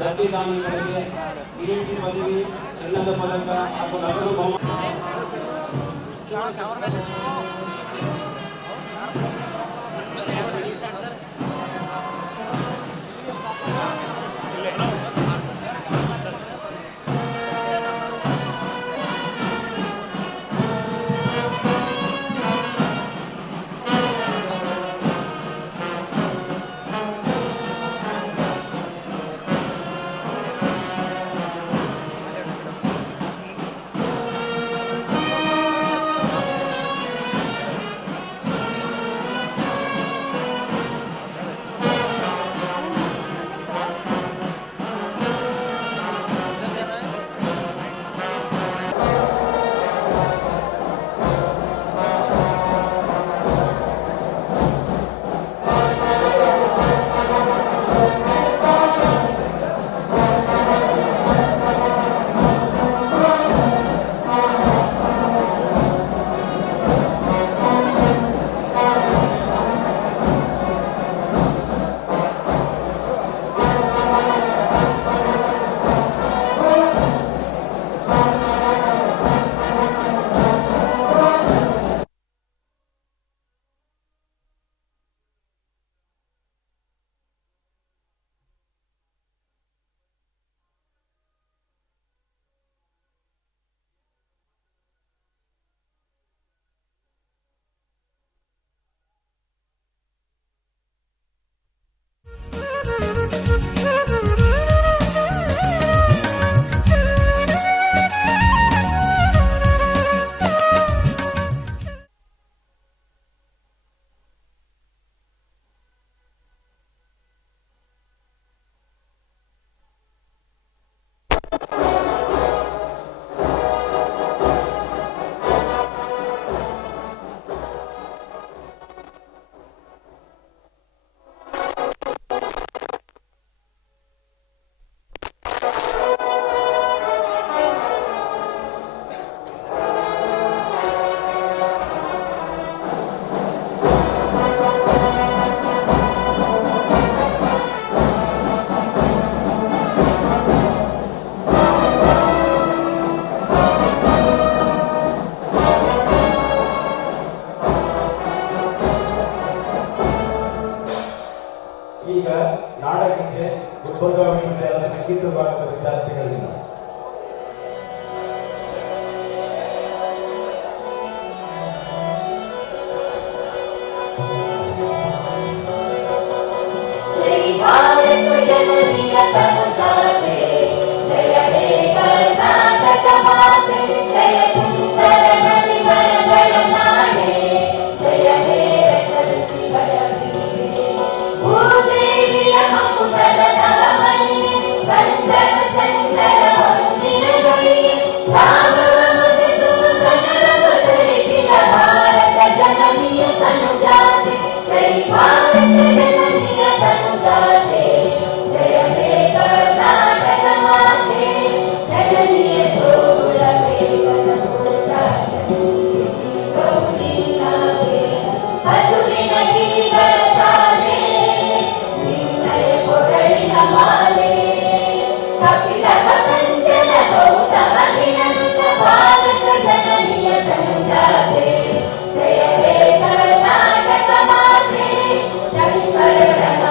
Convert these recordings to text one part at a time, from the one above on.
ದತ್ತಿದಾನಿಗಳಿಗೆ ಕಿರೀಟಿ ಪದವಿ, ಚಿನ್ನದ ಪದಕ ಹಾಗೂ ನಗದು ಬಹುಮಾನ. ಈಗ ನಾಡಗೀತೆ ಗುಲ್ಬರ್ಗಾ ವಿಶ್ವವಿದ್ಯಾಲಯದ ಸಂಗೀತ ವಿಭಾಗದ ವಿದ್ಯಾರ್ಥಿಗಳಿಂದ जय हे कर्नाटक माते, जय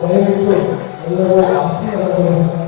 ದಯವಿಟ್ಟು ಎಲ್ಲರೂ ಆಶೀರ್ವಾದಗಳನ್ನು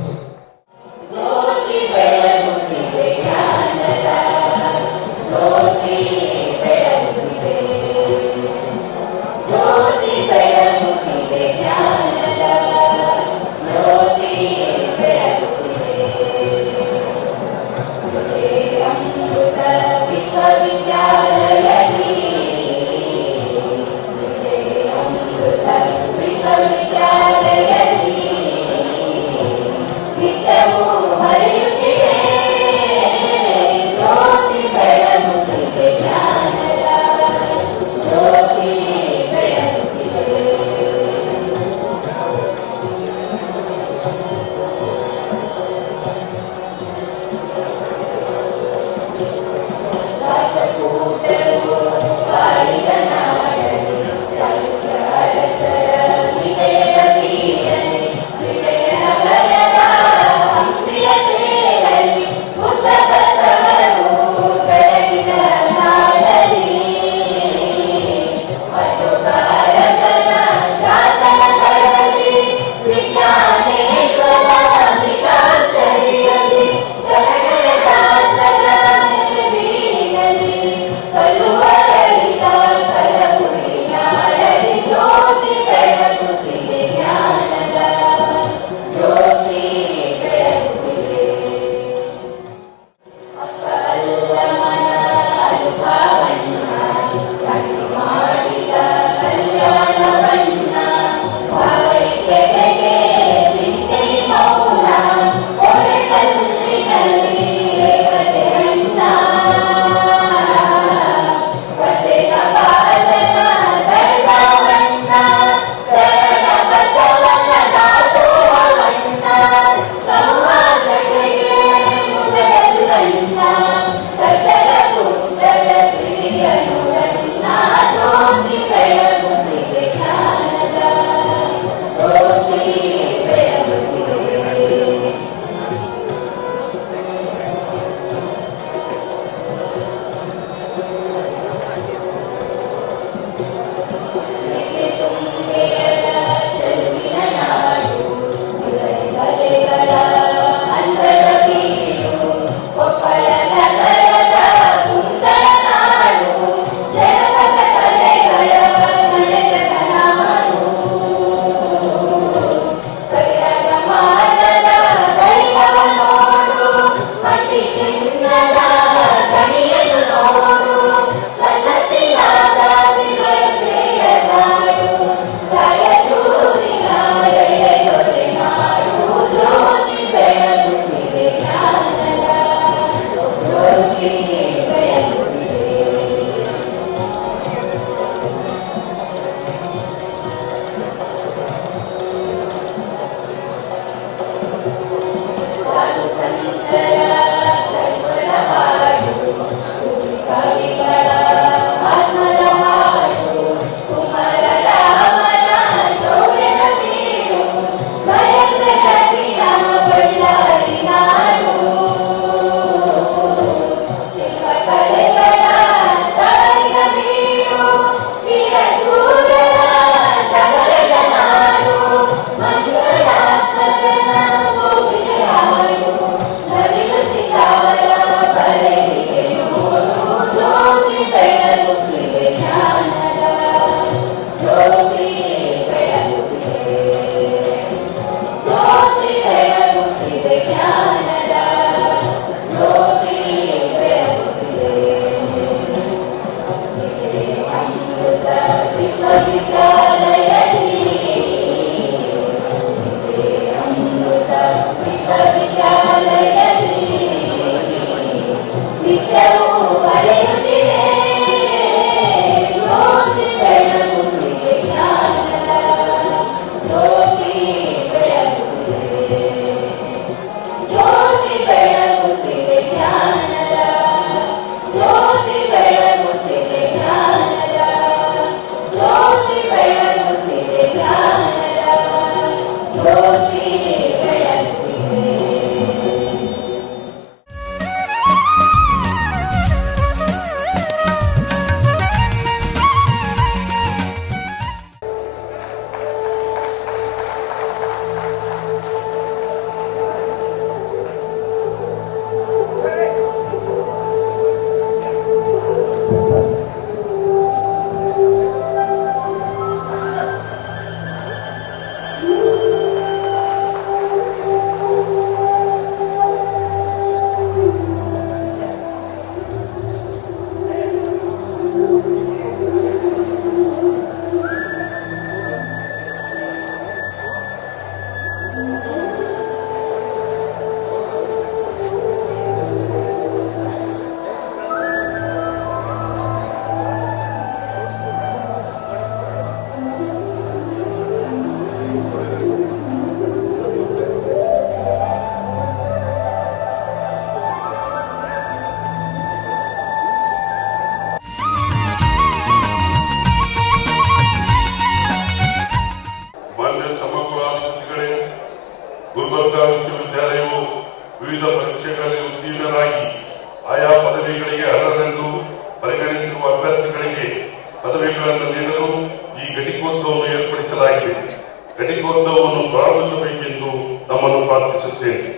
ಆಗಿದೆ. ಘಟಿಕೋತ್ಸವವನ್ನು ಪ್ರಾರಂಭಿಸಬೇಕೆಂದು ನಮ್ಮನ್ನು ಪ್ರಾರ್ಥಿಸುತ್ತೇನೆ.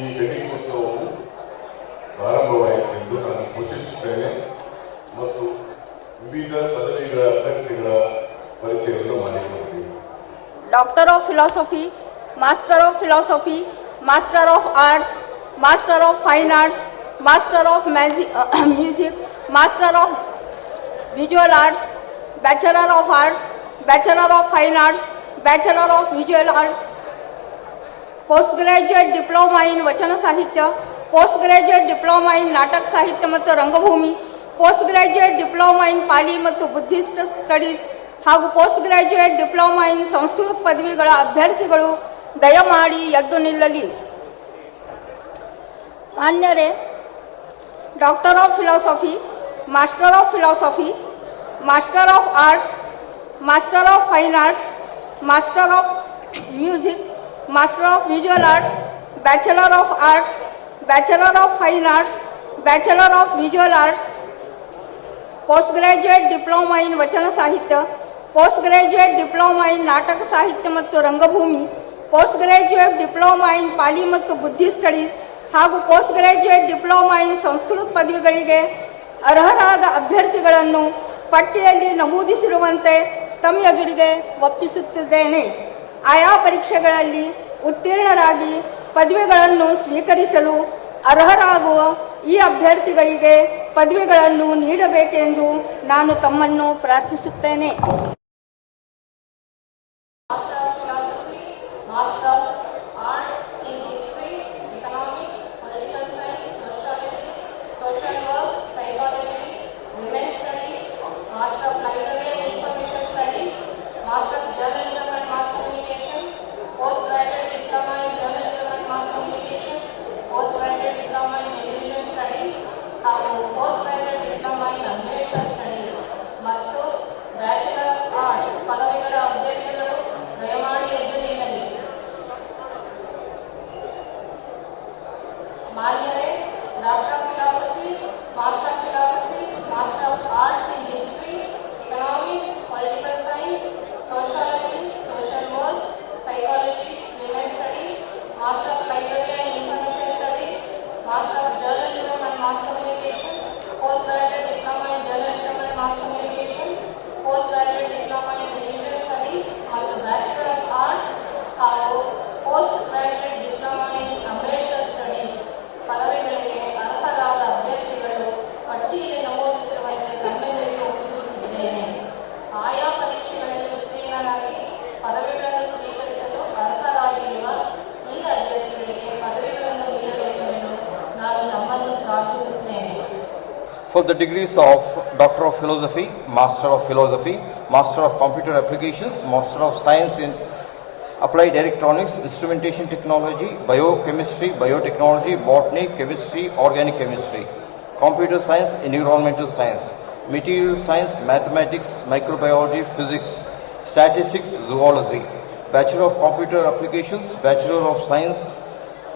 ಈ ಘಟಿಕೋತ್ಸವವು ಪ್ರಾರಂಭವಾಯಿತು ಎಂದು ನಾನು ಘೋಷಿಸುತ್ತೇನೆ ಮತ್ತು ವಿವಿಧ ಪದವಿಗಳ ಅಭ್ಯರ್ಥಿಗಳ ಪರಿಚಯವನ್ನು ಮಾಡಿಕೊಡ್ತೀನಿ. Doctor of Philosophy, Master of Philosophy, Master of Arts, Master of Fine Arts, Master of Music, Master of Visual Arts, Bachelor of Arts, Bachelor of Fine Arts, Bachelor of Visual Arts, Postgraduate Diploma in Vachana Sahitya, Postgraduate Diploma in Natak Sahitya ಮತ್ತು ರಂಗಭೂಮಿ, Postgraduate Diploma in Pali ಮತ್ತು Buddhist Studies ಹಾಗೂ post graduate diploma in Sanskrit ಪದವಿಗಳ ಅಭ್ಯರ್ಥಿಗಳು ದಯಮಾಡಿ ಎದ್ದು ನಿಲ್ಲಲಿ. ಮಾನ್ಯರೇ, doctor of philosophy, master of philosophy, master of arts, master of fine arts, master of music, master of visual arts, bachelor of arts, bachelor of fine arts, bachelor of visual arts, post graduate diploma in ವಚನ ಸಾಹಿತ್ಯ, post graduate diploma ಇನ್ ನಾಟಕ ಸಾಹಿತ್ಯ ಮತ್ತು ರಂಗಭೂಮಿ, post graduate diploma in Pali ಮತ್ತು Buddhist studies ಹಾಗೂ post graduate diploma in Sanskrit ಪದವಿಗಳಿಗೆ ಅರ್ಹರಾದ ಅಭ್ಯರ್ಥಿಗಳನ್ನು ಪಟ್ಟಿಯಲ್ಲಿ ನಮೂದಿಸಿರುವಂತೆ ತಮ್ಮ ಎದುರಿಗೆ ಒಪ್ಪಿಸುತ್ತಿದ್ದೇನೆ. ಆಯಾ ಪರೀಕ್ಷೆಗಳಲ್ಲಿ ಉತ್ತೀರ್ಣರಾಗಿ ಪದವಿಗಳನ್ನು ಸ್ವೀಕರಿಸಲು ಅರ್ಹರಾಗುವ ಈ ಅಭ್ಯರ್ಥಿಗಳಿಗೆ ಪದವಿಗಳನ್ನು ನೀಡಬೇಕೆಂದು ನಾನು ತಮ್ಮನ್ನು ಪ್ರಾರ್ಥಿಸುತ್ತೇನೆ. For the degrees of Doctor of Philosophy, Master of Philosophy, Master of Computer Applications, Master of Science in Applied Electronics, Instrumentation Technology, Biochemistry, Biotechnology, Botany, Chemistry, Organic Chemistry, Computer Science, Environmental Science, Material Science, Mathematics, Microbiology, Physics, Statistics, Zoology, Bachelor of Computer Applications, Bachelor of Science,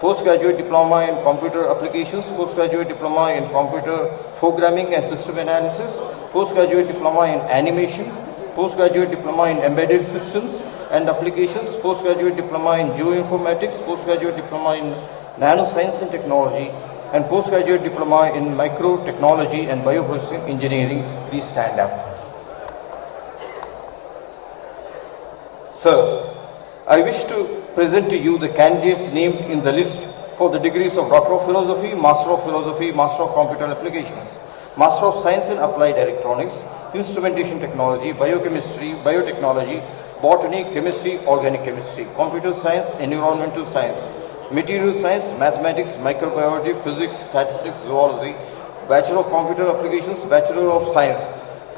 Postgraduate Diploma in Computer Applications, Postgraduate Diploma in Computer Programming and System Analysis, Postgraduate Diploma in Animation, Postgraduate Diploma in Embedded Systems and Applications, Postgraduate Diploma in Geoinformatics, Postgraduate Diploma in Nanoscience and Technology, and Postgraduate Diploma in Microtechnology and Bioprocessing Engineering. Please stand up. Sir, I wish to present to you the candidates named in the list for the degrees of Doctor of Philosophy, Master of Philosophy, Master of Computer Applications, Master of Science in Applied Electronics, Instrumentation Technology, Biochemistry, Biotechnology, Botany, Chemistry, Organic Chemistry, Computer Science, Environmental Science, Material Science, Mathematics, Microbiology, Physics, Statistics, Zoology, Bachelor of Computer Applications, Bachelor of Science,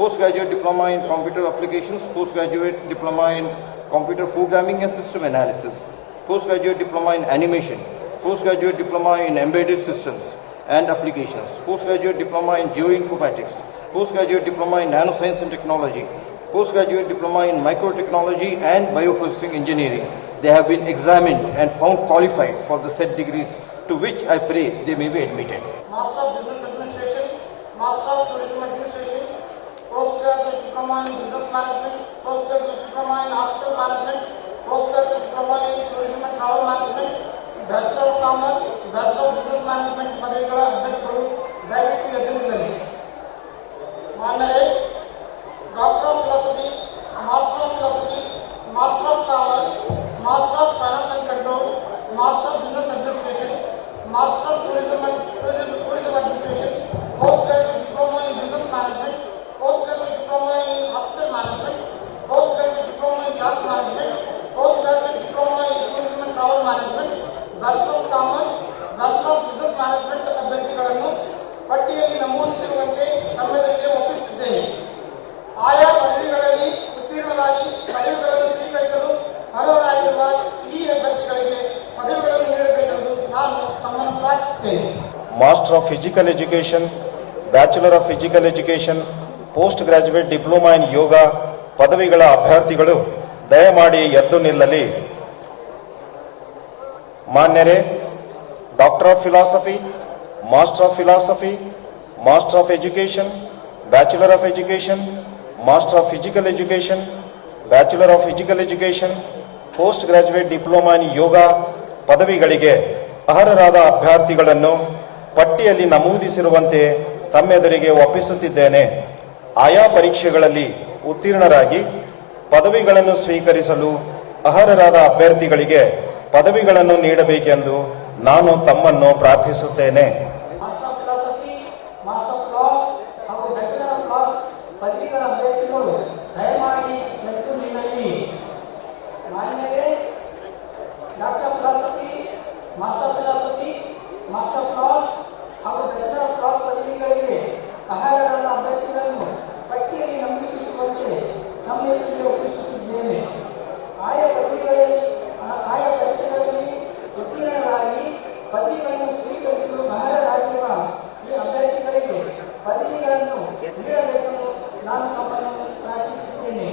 Postgraduate Diploma in Computer Applications, Postgraduate Diploma in Computer Programming and System Analysis, Postgraduate Diploma in Animation, Postgraduate Diploma in Embedded Systems and Applications, Postgraduate Diploma in Geoinformatics, Postgraduate Diploma in Nanoscience and Technology, Postgraduate Diploma in Microtechnology and Bioprocessing Engineering. They have been examined and found qualified for the said degrees, to which I pray they may be admitted. Master of Business Administration, Master of Tourism Administration, Postgraduate Diploma in Business Management, Postgraduate Diploma in Hospital Management, Postgraduate Diploma in Tourism and Travel Management, Bachelor of Commerce, Bachelor of Business Management ಪದವಿಗಳ ಅಭ್ಯರ್ಥಿಗಳು ದಯವಿಟ್ಟು ಎದುರಿನಲ್ಲಿ ಮಾನ್ಯರೇ Doctor of Philosophy, Master of Philosophy, Master of Commerce, Master of Finance and Control, Master of Business Administration, Master of Tourism Administration, Postgraduate Diploma in Business Management, Postgraduate Diploma in Hospital Management, Postgraduate Diploma in Tax Management, Postgraduate Diploma in Tourism and Travel Management, Bachelor of Commerce, Bachelor of Business Management ಅಭ್ಯರ್ಥಿಗಳನ್ನು ಪಟ್ಟಿಯಲ್ಲಿ ನಮೂದಿಸಿರುವಂತೆ ತಮ್ಮೆದುರಿಗೆ ಒಪ್ಪಿಸುತ್ತಿದ್ದೇನೆ. ಆಯಾ ಪದವಿಗಳಲ್ಲಿ ಉತ್ತೀರ್ಣರಾಗಿ ಪದವಿಗಳನ್ನು ಸ್ವೀಕರಿಸಲು ಅರ್ಹರಾಗಿರುವ ಈ ಅಭ್ಯರ್ಥಿಗಳಿಗೆ ಪದವಿಗಳನ್ನು ನೀಡಬೇಕೆಂದು ನಾನು ತಮ್ಮನ್ನು ಪ್ರಾರ್ಥಿಸುತ್ತೇನೆ. Master of physical education, bachelor of physical education, post graduate diploma in yoga ಪದವಿಗಳ ಅಭ್ಯರ್ಥಿಗಳು ದಯಮಾಡಿ ಎದ್ದು ನಿಲ್ಲಲಿ. ಮಾನ್ಯರೇ, doctor of philosophy, master of philosophy, master of education, bachelor of education, master of physical education, bachelor of physical education, post graduate diploma in yoga ಪದವಿಗಳಿಗೆ ಅರ್ಹರಾದ ಅಭ್ಯರ್ಥಿಗಳನ್ನು ಪಟ್ಟಿಯಲ್ಲಿ ನಮೂದಿಸಿರುವಂತೆ ತಮ್ಮೆದುರಿಗೆ ಒಪ್ಪಿಸುತ್ತಿದ್ದೇನೆ. ಆಯಾ ಪರೀಕ್ಷೆಗಳಲ್ಲಿ ಉತ್ತೀರ್ಣರಾಗಿ ಪದವಿಗಳನ್ನು ಸ್ವೀಕರಿಸಲು ಅರ್ಹರಾದ ಅಭ್ಯರ್ಥಿಗಳಿಗೆ ಪದವಿಗಳನ್ನು ನೀಡಬೇಕೆಂದು ನಾನು ತಮ್ಮನ್ನು ಪ್ರಾರ್ಥಿಸುತ್ತೇನೆ. Master of philosophy, master of laws ಹಾಗೂ ಬ್ಯಾಚುಲರ್ ಆಫ್ ಲಾಸ್ ಪದವಿಗಳ ಅಭ್ಯರ್ಥಿಗಳು ದಯಮಾಡಿ ಎದ್ದು ನಿಲ್ಲಲಿ. ಮಾನ್ಯರೇ, doctor of philosophy, master of philosophy, master of laws ಹಾಗೂ ಬ್ಯಾಚುಲರ್ ಆಫ್ ಲಾಸ್ ಪದವಿಗಳಿಗೆ ಅರ್ಹರಾದ ಅಭ್ಯರ್ಥಿಗಳನ್ನು ಪಟ್ಟಿಯಲ್ಲಿ ನಮೂದಿಸುವಂತೆ ನಮ್ಮ ಎದುರಿಗೆ ಒಪ್ಪಿಸುತ್ತಿದ್ದೇನೆ. ಆಯಾ ಪದವಿಗಳಲ್ಲಿ ಆಯಾ ಪರೀಕ್ಷೆಗಳಲ್ಲಿ ಉತ್ತೀರ್ಣರಾಗಿ ಪದವಿಗಳನ್ನು ಸ್ವೀಕರಿಸಲು ಅರ್ಹರಾಗಿರುವ ಈ ಅಭ್ಯರ್ಥಿಗಳಿಗೆ ಪದವಿಗಳನ್ನು ನೀಡಬೇಕೆಂದು ನಾನು ತಮ್ಮನ್ನು ಪ್ರಾರ್ಥಿಸುತ್ತೇನೆ.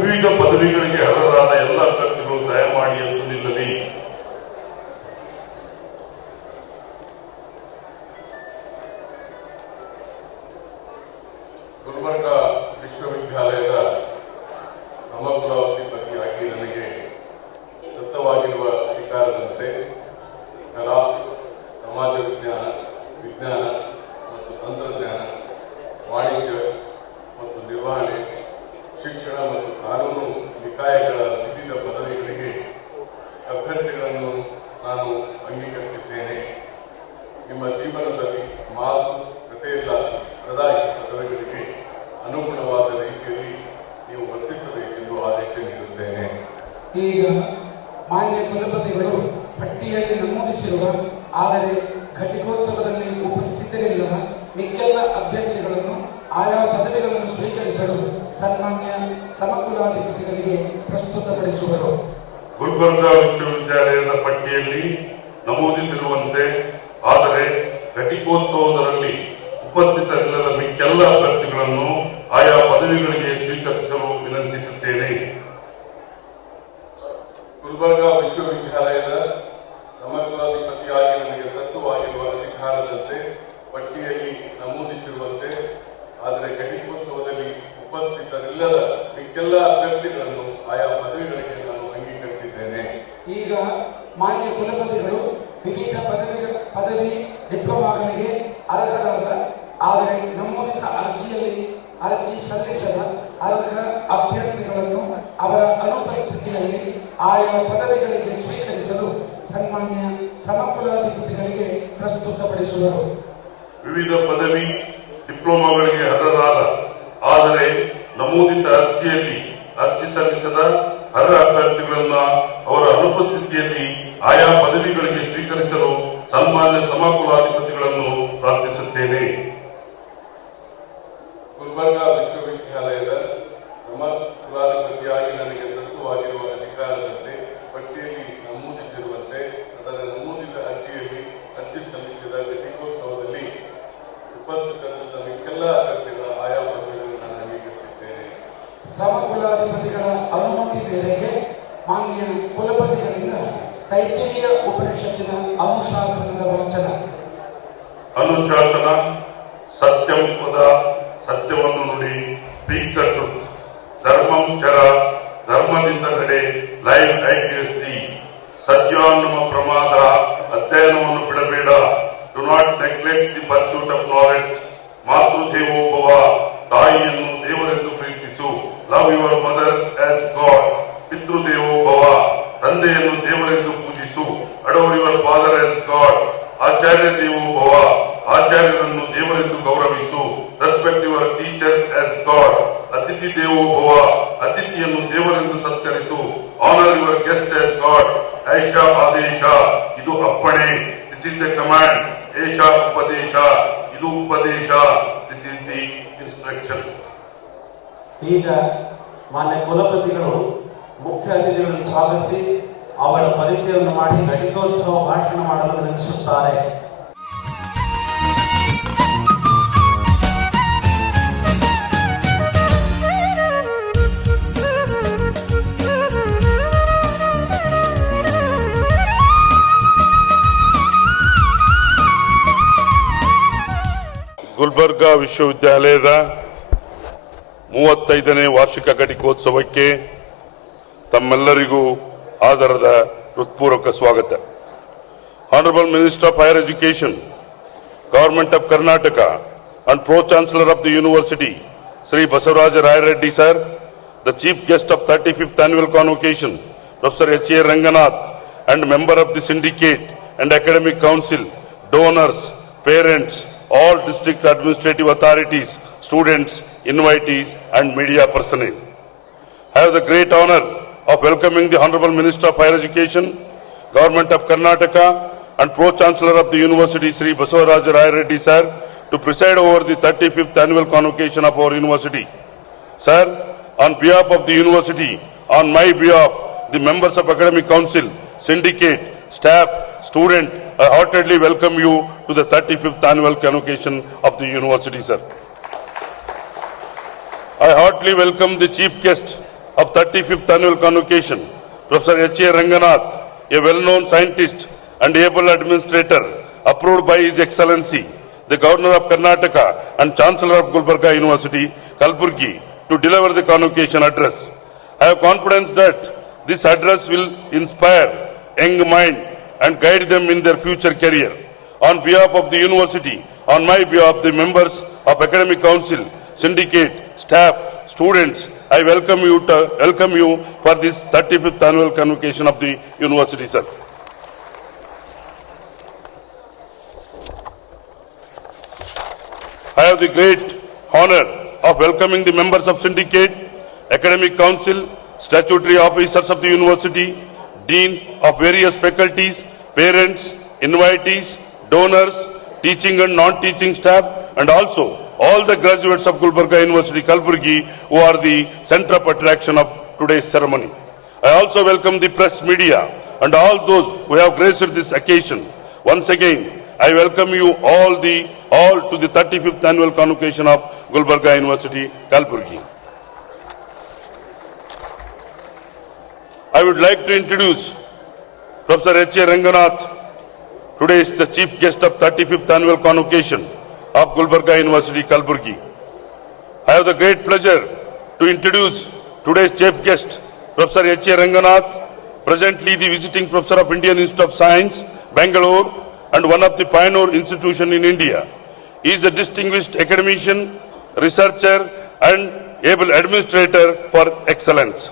ವಿವಿಧ ಪದವಿಗಳಿಗೆ ಅರ್ಹರಾದ ಎಲ್ಲ ಅಭ್ಯರ್ಥಿಗಳು ದಯಮಾಡಿ ಎದ್ದು ನಿಲ್ಲಲಿ. ಗುಲ್ಬರ್ಗ ವಿಶ್ವವಿದ್ಯಾಲಯದ ಸಮಗ್ರಾವತಿ ಪ್ರತಿಯಾಗಿ ನನಗೆ ದತ್ತವಾಗಿರುವ ಅಧಿಕಾರದಂತೆ ಕಲಾ, ಸಮಾಜ ವಿಜ್ಞಾನ, ವಿಜ್ಞಾನ ಮತ್ತು ತಂತ್ರಜ್ಞಾನ, ವಾಣಿಜ್ಯ ಮತ್ತು ನಿರ್ವಹಣೆ, ಶಿಕ್ಷಣ ಮತ್ತು ಕಾನೂನು ನಿಕಾಯಗಳ ವಿವಿಧ ಪದವಿಗಳಿಗೆ ಅಭ್ಯರ್ಥಿಗಳನ್ನು ನಾನು ಅಂಗೀಕರಿಸಿದ್ದೇನೆ. ನಿಮ್ಮ ಜೀವನದಲ್ಲಿ ಮಾತು, ಕಥೆಯಿಲ್ಲ ಪ್ರದಾಯಿ ಪದವಿಗಳಿಗೆ ಅನುಗುಣವಾದ ರೀತಿಯಲ್ಲಿ ನೀವು ವರ್ತಿಸಬೇಕೆಂದು ಆದೇಶ ನೀಡುತ್ತೇನೆ. ಈಗ ಮಾನ್ಯ ಕುಲಪತಿಗಳು ಪಟ್ಟಿಯಲ್ಲಿ ನಮೂದಿಸಿರುವ ಆದರೆ ಘಟಿಕೋತ್ಸವದಲ್ಲಿ ಉಪಸ್ಥಿತರಿಲ್ಲದ ಮಿಕ್ಕೆಲ್ಲ ಅಭ್ಯರ್ಥಿಗಳನ್ನು ಆಯಾ ಪದವಿಗಳನ್ನು ಸ್ವೀಕರಿಸಲು ಸನ್ಮಾನ್ಯ ಸಮಕುಲಾಧಿಪತಿಗಳಿಗೆ ಪ್ರಸ್ತುತಪಡಿಸುವರು. ಗುಲ್ಬರ್ಗ ವಿಶ್ವವಿದ್ಯಾಲಯದ ಪಟ್ಟಿಯಲ್ಲಿ ನಮೂದಿಸಿರುವಂತೆ ಆದರೆ ಘಟಿಕೋತ್ಸವದಲ್ಲಿ ಉಪಸ್ಥಿತರಿಲ್ಲದ ಮಿಕ್ಕೆಲ್ಲ ಅಭ್ಯರ್ಥಿಗಳನ್ನು ಆಯಾ ಪದವಿಗಳಿಗೆ ಸ್ವೀಕರಿಸಲು ವಿನಂತಿಸುತ್ತೇನೆ. ಗುಲ್ಬರ್ಗ ವಿಶ್ವವಿದ್ಯಾಲಯದ ಸಮಗ್ರಾಧಿಪತಿಯಾಗಿ ನನಗೆ ದತ್ತವಾಗಿರುವ ಅಧಿಕಾರದಂತೆ ಪಟ್ಟಿಯಲ್ಲಿ ನಮೂದಿಸಿರುವಂತೆ ಆದರೆ ಘಟಿಕೋತ್ಸವದಲ್ಲಿ ಉಪಸ್ಥಿತರಿಲ್ಲದ ಮಿಕ್ಕೆಲ್ಲ ಅಭ್ಯರ್ಥಿಗಳನ್ನು ಆಯಾ ಪದವಿಗಳಿಗೆ ನಾನು ಅಂಗೀಕರಿಸಿದ್ದೇನೆ. ಈಗ ಮಾನ್ಯ ಕುಲಪತಿಗಳು ವಿವಿಧ ಪದವಿ ಡಿಪ್ಲೊಮಾಗಳಿಗೆ ಅರ್ಹರಾದ ಆದರೆ ನಮೂದಿತ ಅರ್ಜಿ ಸಲ್ಲಿಸದ ಅರ್ಹ ಅಭ್ಯರ್ಥಿಗಳನ್ನು ಅವರ ಅನುಪಸ್ಥಿತಿಯಲ್ಲಿ ಆಯಾ ಪದವಿಗಳಿಗೆ ಸ್ವೀಕರಿಸಲು ಸನ್ಮಾನ್ಯ ಸಮಕುಲಾಧಿಪತಿಗಳಿಗೆ ಪ್ರಸ್ತುತಪಡಿಸುವರು. ವಿವಿಧ ಪದವಿ ಡಿಪ್ಲೊಮಾಗಳಿಗೆ ಅರ್ಹರಾದ ಆದರೆ ನಮೂದಿತ ಅರ್ಜಿ ಸಲ್ಲಿಸದ ಅರ್ಹ ಅಭ್ಯರ್ಥಿಗಳನ್ನ ಅವರ ಅನುಪಸ್ಥಿತಿಯಲ್ಲಿ ಆಯಾ ಪದವಿಗಳಿಗೆ ಸ್ವೀಕರಿಸಲು ಸನ್ಮಾನ್ಯ ಸಮಕುಲಾಧಿಪತಿಗಳನ್ನು ಪ್ರಾರ್ಥಿಸುತ್ತೇನೆ. ಗುಲ್ಬರ್ಗ ವಿಶ್ವವಿದ್ಯಾಲಯದ ಸಮಕುಲಾಧಿಪತಿಯಾಗಿ ನನಗೆ ದತ್ತವಾಗಿರುವ ಅಧಿಕಾರದಂತೆ ಪಟ್ಟಿಯಲ್ಲಿ ನಮೂದಿಸಿರುವಂತೆ ಅದರ ನಮೂದಿತ ಅರ್ಜಿಯಲ್ಲಿ ಅರ್ಜಿ ಸಲ್ಲಿಸಿದ ಘಟಿಕೋತ್ಸವದಲ್ಲಿ ಉಪಸ್ಥಿತರಿದ್ದ ಮಿಕ್ಕೆಲ್ಲ ಅಭ್ಯರ್ಥಿಗಳ ಆಯಾ ಪದವಿಗಳನ್ನು ನಾನು ಅಂಗೀಕರಿಸಿದ್ದೇನೆ. ಸಮಕುಲಾಧಿಪತಿಗಳ ಅನುಮತಿ ಮೇರೆಗೆ ಮಾನ್ಯ ಕುಲಪತಿಗಳಿಂದ ತೈತ್ರಿಯ ಉಪನಿಷತ್ತಿನ ಅನುಶಾಸನದ ವಾಚನ. ಅನುಶಾಸನ ಸತ್ಯಂ ಪದ ಸತ್ಯವನ್ನು ನುಡಿ, ಸ್ಪೀಕ್ ದ ಟ್ರೂತ್, ಧರ್ಮಂ ಚರ ಧರ್ಮದಿಂದ ನಡೆ, ಲೈಫ್ ಐಡಿಯಸ್ ದಿ, ಸತ್ಯಾನ್ನಮ ಪ್ರಮಾದ ಅಧ್ಯಯನವನ್ನು ಬಿಡಬೇಡ, do not neglect the pursuit of knowledge, ಮಾತೃ ದೇವೋಭವ ತಾಯಿಯನ್ನು ದೇವರೆಂದು ಪ್ರೀತಿಸು, love your mother as God, ಪಿತೃ ದೇವೋಭವ ತಂದೆಯನ್ನು ದೇವರೆಂದು ಪೂಜಿಸು, adore your father as God, ಆಚಾರ್ಯ ದೇವೋಭವ ಆಚಾರ್ಯರನ್ನು ದೇವರೆಂದು ಗೌರವಿಸು, respect your teachers as God, ಅತಿಥಿ ದೇವೋಭವ ಅತಿಥಿಯನ್ನು ದೇವರೆಂದು ಸತ್ಕರಿಸು, honour your guest as God, ಐಷಾ ಆದೇಶ ಇದು ಅಪ್ಪಣೆ, ದಿಸ್ ಇಸ್ ಎ ಕಮಾಂಡ್, ಏಷಾ ಉಪದೇಶ ಇದು ಉಪದೇಶ, ದಿಸ್ ಇಸ್ ದಿ ಇನ್ಸ್ಟ್ರಕ್ಷನ್. ಈಗ ಮಾನ್ಯ ಕುಲಪತಿಗಳು ಮುಖ್ಯ ಅತಿಥಿಗಳನ್ನು ಸ್ವಾಗತಿಸಿ ಅವರ ಪರಿಚಯವನ್ನು ಮಾಡಿ ಘಟಿಕೋತ್ಸವ ಭಾಷಣ ಮಾಡಲು ನಿಲ್ಲಿಸುತ್ತಾರೆ. ಗುಲ್ಬರ್ಗಾ ವಿಶ್ವವಿದ್ಯಾಲಯದ 35ನೇ ವಾರ್ಷಿಕ ಘಟಿಕೋತ್ಸವಕ್ಕೆ ತಮ್ಮೆಲ್ಲರಿಗೂ ಆದರದ ಹೃತ್ಪೂರ್ವಕ ಸ್ವಾಗತ. Honorable Minister of Higher Education, Government of Karnataka and Pro-Chancellor of the University, Sri Basavaraja Rai Reddy Sir, the Chief Guest of 35th Annual Convocation, Professor H.A. Ranganath, and Member of the Syndicate and Academic Council, donors, parents, all district administrative authorities, students, invitees and media personnel. I have the great honor of welcoming the Honorable Minister of Higher Education, Government of Karnataka and Pro-Chancellor of the University, Sri Basavaraja Rai Reddy Sir, to preside over the 35th Annual Convocation of our University. Sir, on behalf of the University, on my behalf, the members of Academic Council, Syndicate, staff, student, I heartily welcome you to the 35th Annual Convocation of the University, sir. I heartily welcome the Chief Guest of 35th Annual Convocation, Professor H.A. Ranganath, a well-known scientist and able administrator, approved by His Excellency, the Governor of Karnataka and Chancellor of Gulbarga University, Kalburgi, to deliver the convocation address. I have confidence that this address will inspire young mind and guide them in their future career. On behalf of the university, on my behalf, the members of Academic Council, Syndicate, staff, students, I welcome you for this 35th Annual Convocation of the University, sir. I have the great honor of welcoming the members of Syndicate, Academic Council, statutory officers of the University, Dean of various faculties, parents, invitees, donors, teaching and non-teaching staff, and also all the graduates of Gulbarga University, Kalburgi, who are the center of attraction of today's ceremony. I also welcome the press media and all those who have graced this occasion. Once again, I welcome you all to the 35th Annual Convocation of Gulbarga University, Kalburgi. I would like to introduce Professor H.A. Ranganath. Today is the Chief Guest of 35th Annual Convocation of Gulbarga University, Kalburgi. I have the great pleasure to introduce today's Chief Guest, Professor H.A. Ranganath, presently the Visiting Professor of Indian Institute of Science, Bangalore, and one of the pioneer institutions in India. He is a distinguished academician, researcher, and able administrator for excellence.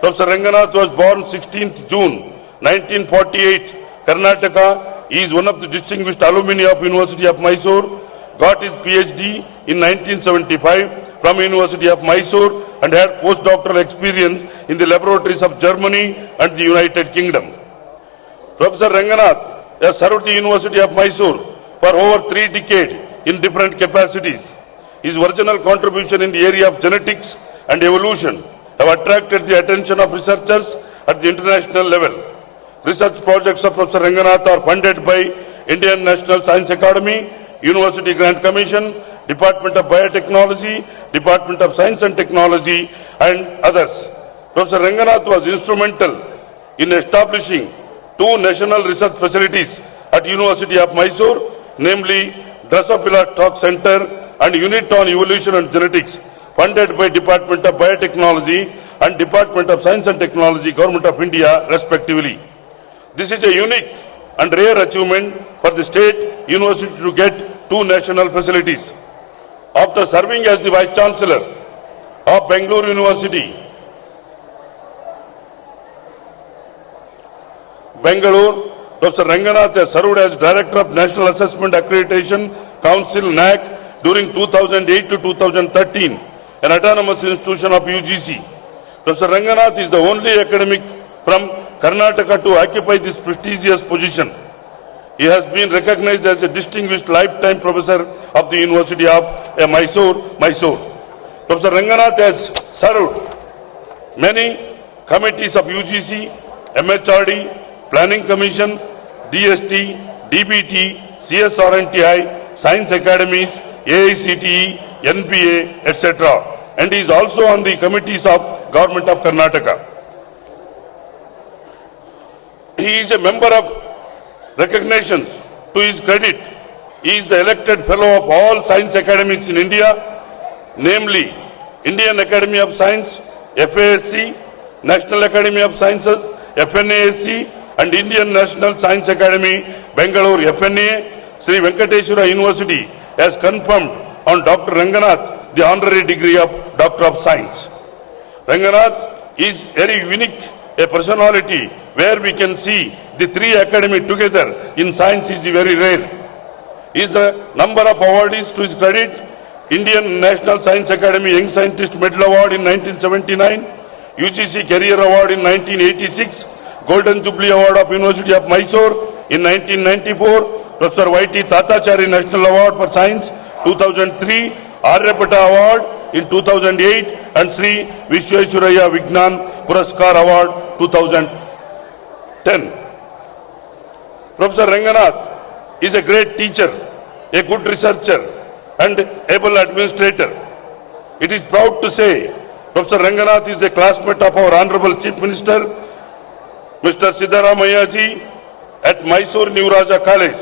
Professor Ranganath was born 16th June 1948, Karnataka. He is one of the distinguished alumni of University of Mysore, got his PhD in 1975 from University of Mysore and had postdoctoral experience in the laboratories of Germany and the United Kingdom. Professor Ranganath has served the University of Mysore for over 3 decades in different capacities. His original contribution in the area of genetics and evolution have attracted the attention of researchers at the international level. Research projects of Professor Ranganath are funded by Indian National Science Academy, University Grant Commission, Department of Biotechnology, Department of Science and Technology, and others. Professor Ranganath was instrumental in establishing 2 national research facilities at University of Mysore, namely Drosophila Talk Center and Unit on Evolution and Genetics, funded by Department of Biotechnology and Department of Science and Technology, Government of India, respectively. This is a unique and rare achievement for the state university to get 2 national facilities. After serving as the Vice Chancellor of Bangalore University, Bangalore, Dr. Ranganath has served as Director of National Assessment Accreditation Council (NAC) during 2008 to 2013, an autonomous institution of UGC. Dr. Ranganath is the only academic from Karnataka to occupy this prestigious position. He has been recognized as a distinguished lifetime professor of the University of Mysore. Professor Ranganath has served many committees of UGC, MHRD, Planning Commission, DST, DBT, CSRNTI, Science Academies, AICTE, NPA, etc. And he is also on the committees of Government of Karnataka. He is a member of recognitions. To his credit, he is the elected fellow of all science academies in India, namely Indian Academy of Science, FASC, National Academy of Sciences, FNASC, and Indian National Science Academy, Bangalore, FNA. Sri Venkateswara University has confirmed on Dr. Ranganath the honorary degree of Doctor of Science. Ranganath is very unique, a personality where we can see the 3 academies together in science is very rare. Is the number of awardees to his credit: Indian National Science Academy Young Scientist Medal Award in 1979, UGC Career Award in 1986, Golden Jubilee Award of University of Mysore in 1994, Professor Y.T. Tatachari National Award for Science 2003, Aryabhatta Award in 2008, and Sri Vishwesvaraya Vignan Puraskar Award 2010. Professor Ranganath is a great teacher, a good researcher, and able administrator. It is proud to say Professor Ranganath is a classmate of our Honorable Chief Minister, Mr. Siddaramaiah ji, at Mysore New Raja College.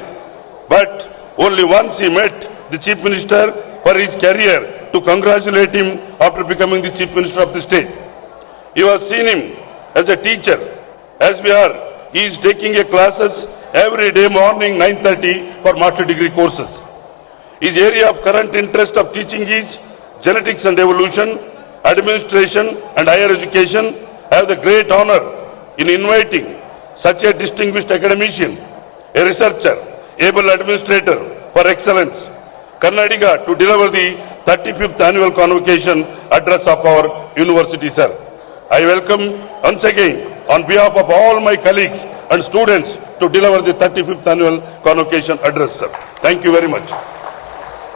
But only once he met the Chief Minister for his career to congratulate him after becoming the Chief Minister of the state. You have seen him as a teacher. As we are, he is taking a classes every day morning 9:30 for master degree courses. His area of current interest of teaching is genetics and evolution, administration and higher education. I have the great honor in inviting such a distinguished academician, a researcher, able administrator for excellence, Kannadiga, to deliver the 35th annual convocation address of our university, sir. I welcome once again on behalf of all my colleagues and students to deliver the 35th annual convocation address, sir. Thank you very much.